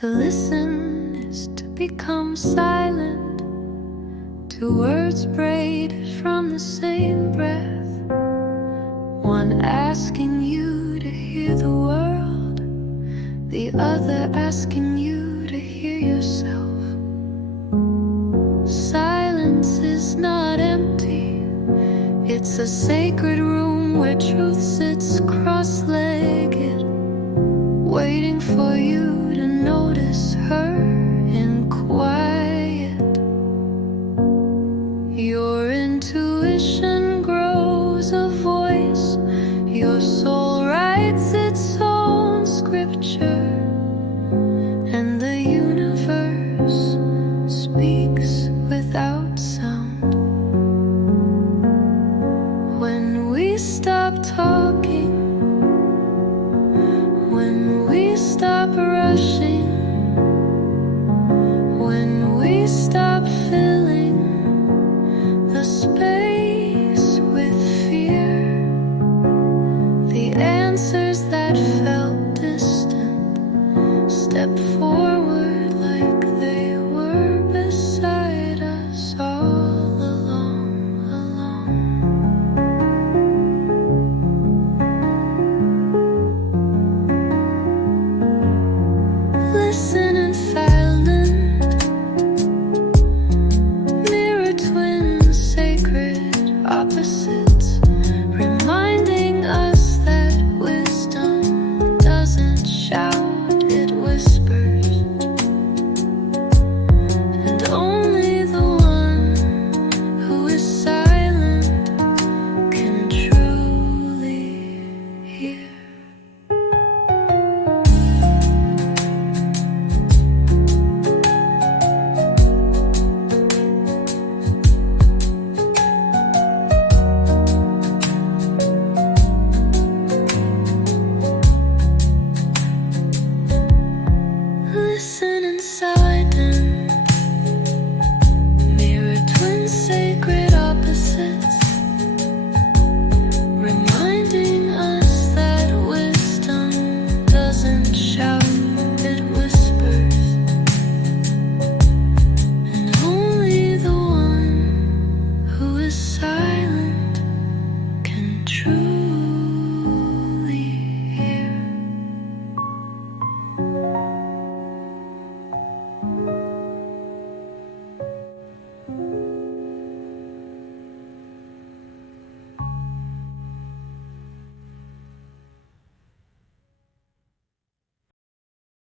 To listen is to become silent, two words braided from the same breath, one asking you to hear the world, the other asking you to hear yourself. Silence is not empty, it's a sacred room where truth sits cross-legged, waiting for you to notice her in quiet. Your intuition grows a voice, your soul writes its own scripture, and the universe speaks without sound. When we stop talking, when we stop rushing, when we stop filling the space with fear, the answers that felt distant step forward.